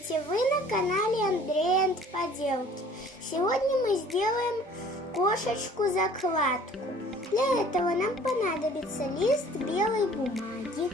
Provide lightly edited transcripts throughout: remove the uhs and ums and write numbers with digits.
Здравствуйте! Вы на канале Андрей and Поделки. Сегодня мы сделаем кошечку-закладку. Для этого нам понадобится лист белой бумаги,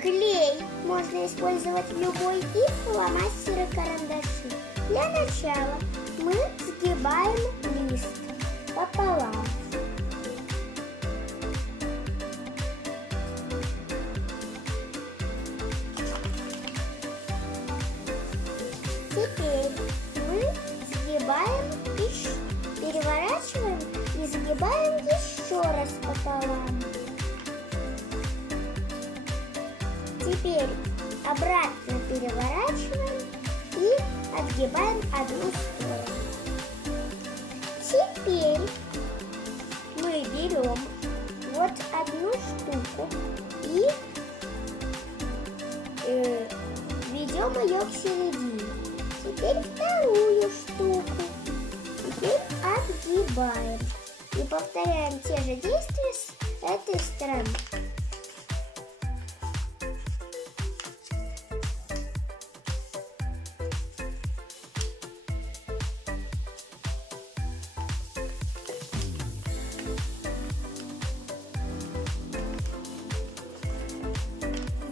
клей, можно использовать любой, и фломастеры-карандаши. Для начала мы сгибаем лист пополам. Теперь мы сгибаем, переворачиваем и сгибаем еще раз пополам. Теперь обратно переворачиваем и отгибаем одну сторону. Теперь мы берем вот одну штуку и ведем ее к середине. Теперь вторую штуку. Теперь отгибаем. И повторяем те же действия с этой стороны.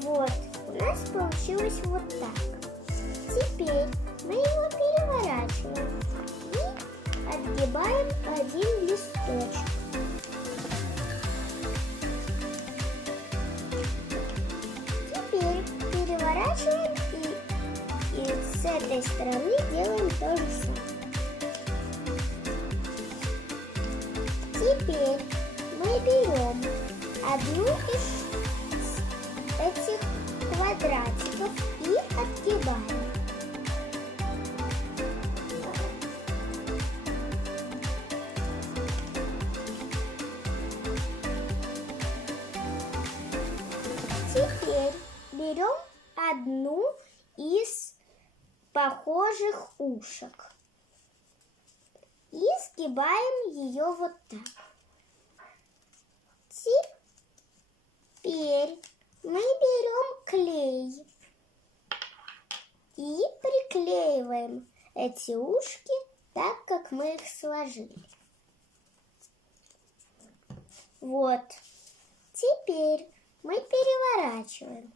Вот, у нас получилось вот так. Теперь мы его переворачиваем и отгибаем один листочек. Теперь переворачиваем и с этой стороны делаем то же самое. Теперь мы берем одну из этих квадратиков и отгибаем. Теперь берем одну из похожих ушек и сгибаем ее вот так. Теперь мы берем клей и приклеиваем эти ушки так, как мы их сложили. Вот. Теперь мы переворачиваем.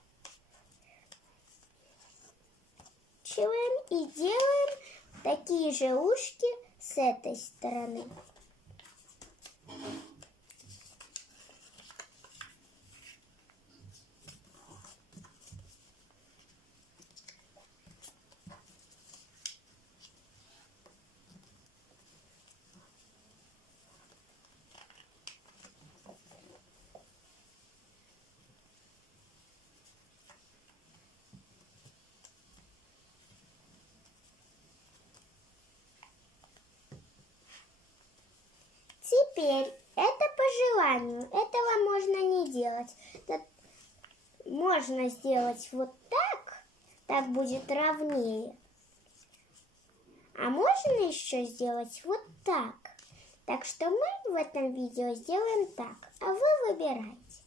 И делаем такие же ушки с этой стороны. Теперь это по желанию, этого можно не делать. Можно сделать вот так будет ровнее. А можно еще сделать вот так. Так что мы в этом видео сделаем так, а вы выбирайте.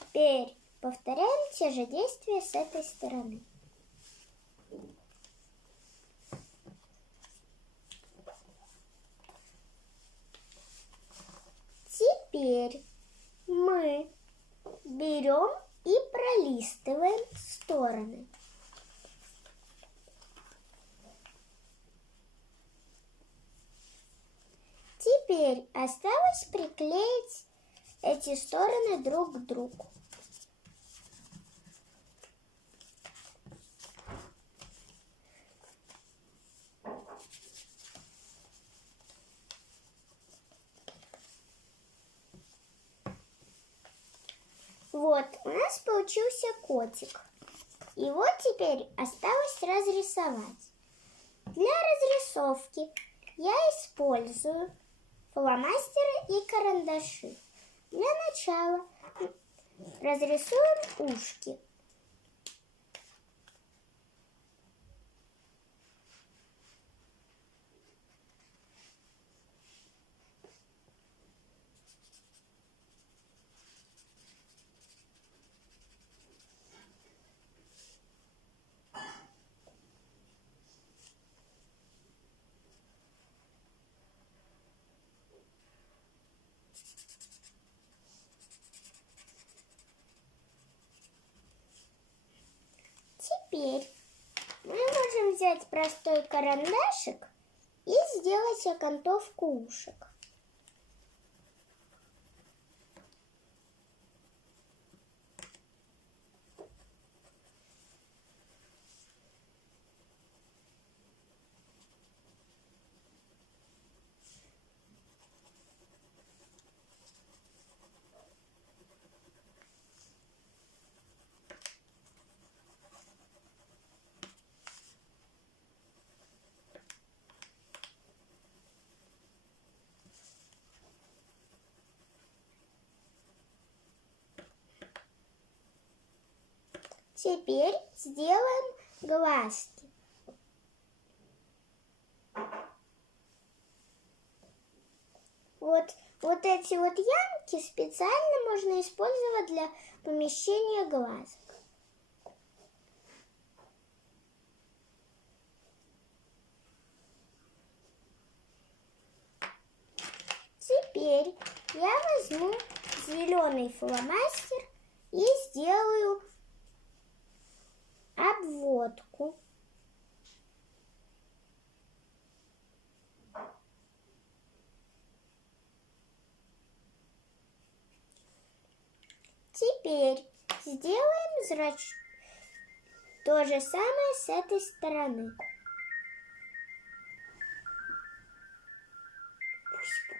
Теперь повторяем те же действия с этой стороны. Теперь мы берем и пролистываем стороны. Теперь осталось приклеить эти стороны друг к другу. Вот, у нас получился котик. И вот теперь осталось разрисовать. Для разрисовки я использую фломастеры и карандаши. Для начала разрисуем ушки. Теперь мы можем взять простой карандашик и сделать окантовку ушек. Теперь сделаем глазки. Вот эти вот ямки специально можно использовать для помещения глазок. Теперь я возьму зеленый фломастер и сделаю обводку. Теперь сделаем то же самое с этой стороны. Пусть будет.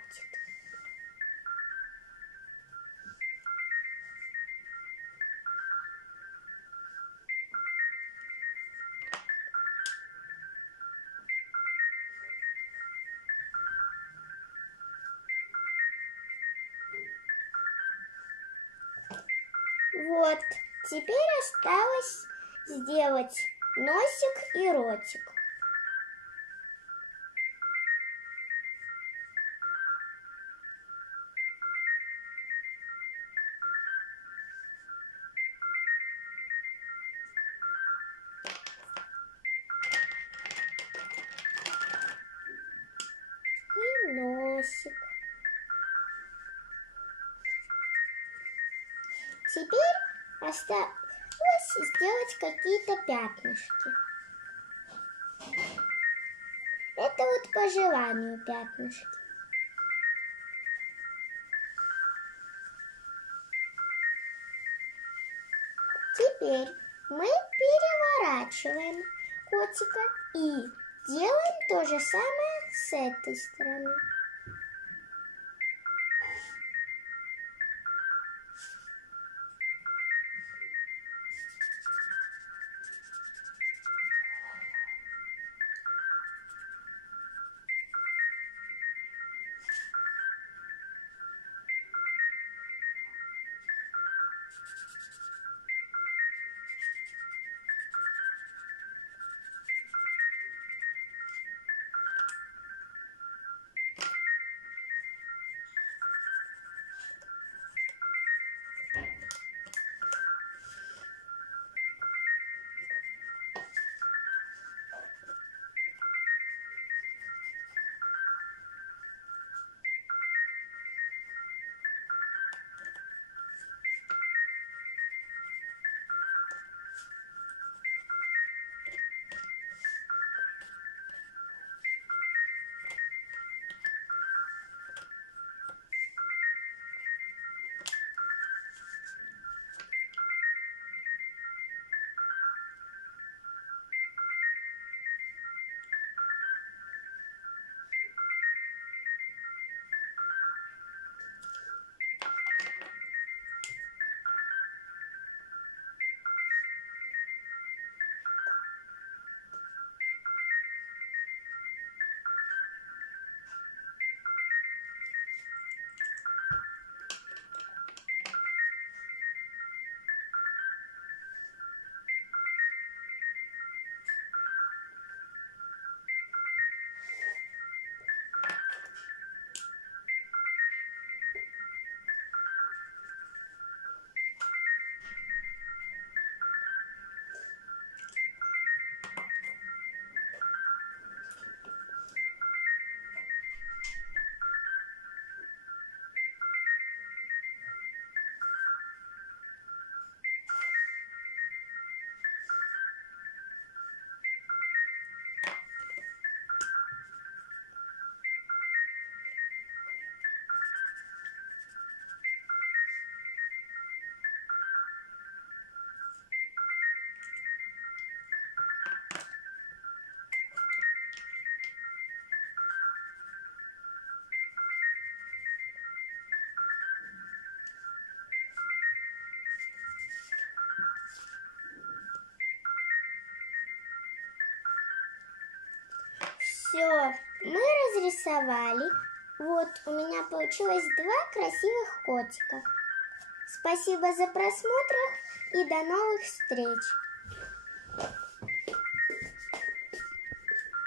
Вот, теперь осталось сделать носик и ротик. И носик. Теперь осталось сделать какие-то пятнышки. Это вот по желанию пятнышки. Теперь мы переворачиваем котика и делаем то же самое с этой стороны. Все, мы разрисовали. Вот, у меня получилось 2 красивых котика. Спасибо за просмотр и до новых встреч!